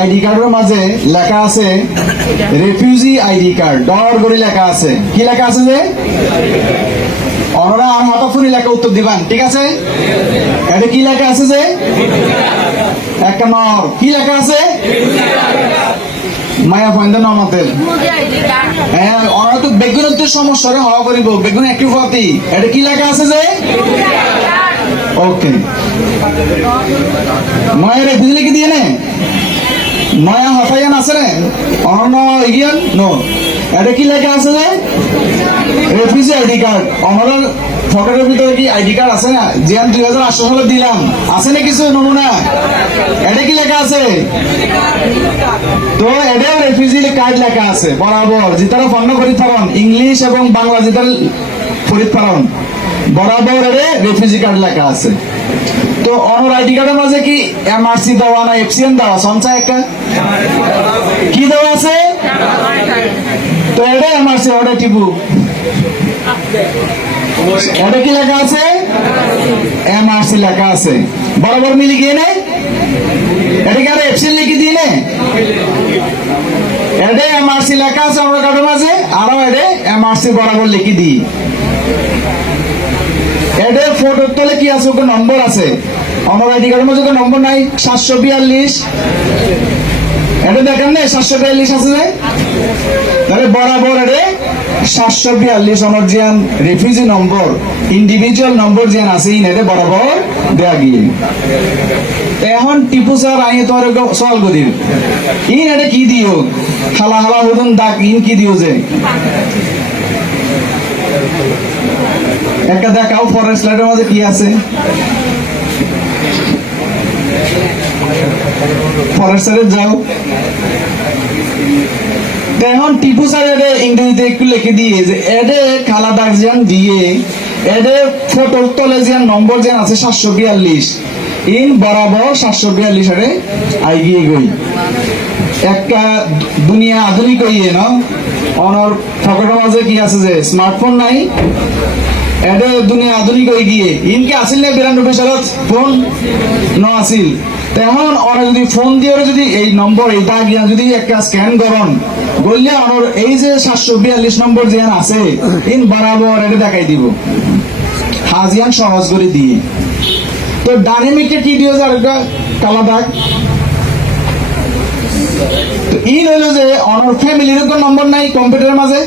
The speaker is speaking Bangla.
আইডি কার্ডের মাঝে লেখা আছে রেফিউজি আইডি কার্ড, ডর করে লেখা আছে। কি লেখা আছে যে অনরা আর হতাফুনি লেখা উত্তর দিবান, ঠিক আছে? এটা কি লেখা আছে যে এক নম্বর কি লেখা আছে মায়া পয়েন্ট নমাতের হ্যাঁ ওরা তো বেগুনের সমস্যা হওয়া করিব বেগুন একটু ক্ষতি। এটা কি লেখা আছে যে ওকে মায়ের রেফিউজি লিখে দিয়ে নে নয়া হতায়ান আছে রে অনন্য ইগিয়ান নো। এটা কি লেখা আছে যে রেফিউজি আইডি কার্ড। আমরা পকেটের ভিতরে কি আইডি কার্ড আছে না যে আমি 2008 সালে দিলাম আছে না কিছু নমুনা? এটা কি লেখা আছে? তো এটা রেফিউজি কার্ড লেখা আছে বরাবর যেটারা পণ্য করি থাকুন ইংলিশ এবং বাংলা যেটা ফরিদ পারন বরাবর এটা রেফিউজি কার্ড লেখা আছে। তো অনর আইডি কার্ডের মাঝে কি এমআরসি দেওয়া না এফসিএন দেওয়া সঞ্চয় একটা কি দেওয়া আছে? তো এটা এমআরসি ওটা টিপু এটা কি লেখা আছে? এমআরসি লেখা আছে বরাবর মিলি গিয়ে নেই। এটা কি আর এফসিএন লিখে দিয়ে নে এটা এমআরসি লেখা আছে আমার কার্ডের মাঝে আরো এটা এমআরসি বরাবর লিখে দিই। এটা ফটো তোলে কি আছে ওকে নম্বর আছে আমার আইডি কার্ডের মধ্যে তো নম্বর নাই 742 এটা দেখেন না 742 আছে যে তাহলে বরাবর এটা 742 আমার জিয়ান রেফিউজি নম্বর ইন্ডিভিজুয়াল নম্বর জিয়ান আছে এটা বরাবর দেয়া গিয়ে। এখন টিপু স্যার আইয়ে তোমার সওয়াল করি ইন এটা কি দিও খালা হালা হুদুন ডাক ইন কি দিও যে একটা দেখাও ফরেস্ট লাইটের মধ্যে কি আছে ফরেস্ট সাইডে যাও। এখন টিপু স্যার এটা ইংরেজিতে একটু লিখে দিয়ে যে এডে খালা দাগ যেন দিয়ে এডে ফটোর তলে যে নম্বর যেন আছে 742 ইন বরাবর 742 এর আইগিয়ে গই একটা দুনিয়া আধুনিক হইয়ে না অনর ফটোর মাঝে কি আছে যে স্মার্টফোন নাই এটা দুনিয়া আধুনিক হয়ে গিয়ে ইনকে আসিল না 92 সালত ফোন ন আসিল। এখন ওরা যদি ফোন দিয়ে যদি এই নম্বর এই দাগ যদি একটা স্ক্যান করন বললে আমার এই যে 742 নম্বর যে আছে ইন বরাবর এটা দেখাই দিব হাজিয়ান সহজ করে দিয়ে। তো ডাইনামিকটা কি দিও যে আরেকটা কালা দাগ তো ইন হইলো যে অনর ফ্যামিলির তো নম্বর নাই কম্পিউটারের মাঝে